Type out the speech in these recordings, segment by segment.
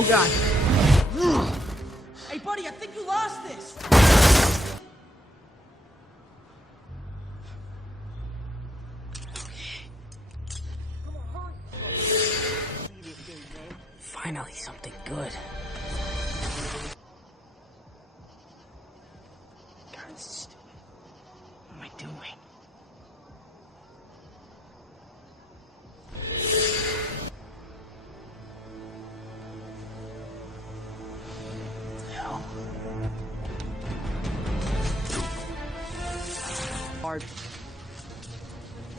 Oh, God. Hey, buddy, I think you lost this. Finally, something good. God, this is stupid. What am I doing? What the hell? Hard.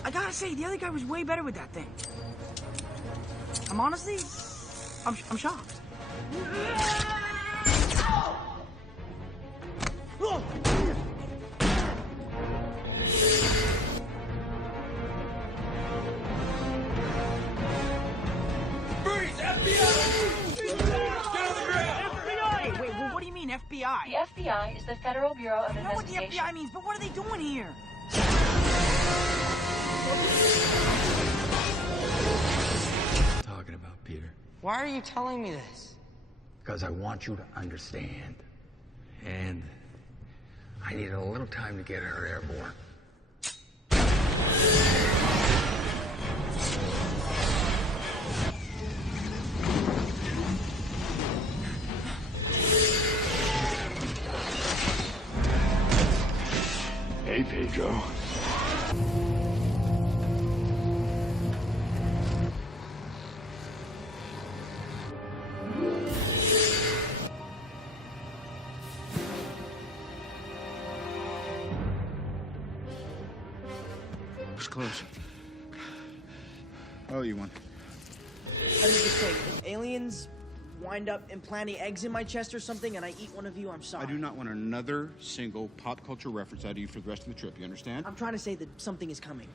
I gotta say, the other guy was way better with that thing. I'm honestly, I'm shocked. Freeze! FBI! Get on the ground! FBI! Wait, well, what do you mean, FBI? The FBI is the Federal Bureau of I know what the Investigation. FBI means, but what are they doing here? Talking about, Peter? Why are you telling me this? Because I want you to understand. And I needed a little time to get her airborne. Hey, Pedro. It's close. Oh, you won. Let me just say, if aliens wind up implanting eggs in my chest or something and I eat one of you, I'm sorry. I do not want another single pop culture reference out of you for the rest of the trip. You understand? I'm trying to say that something is coming.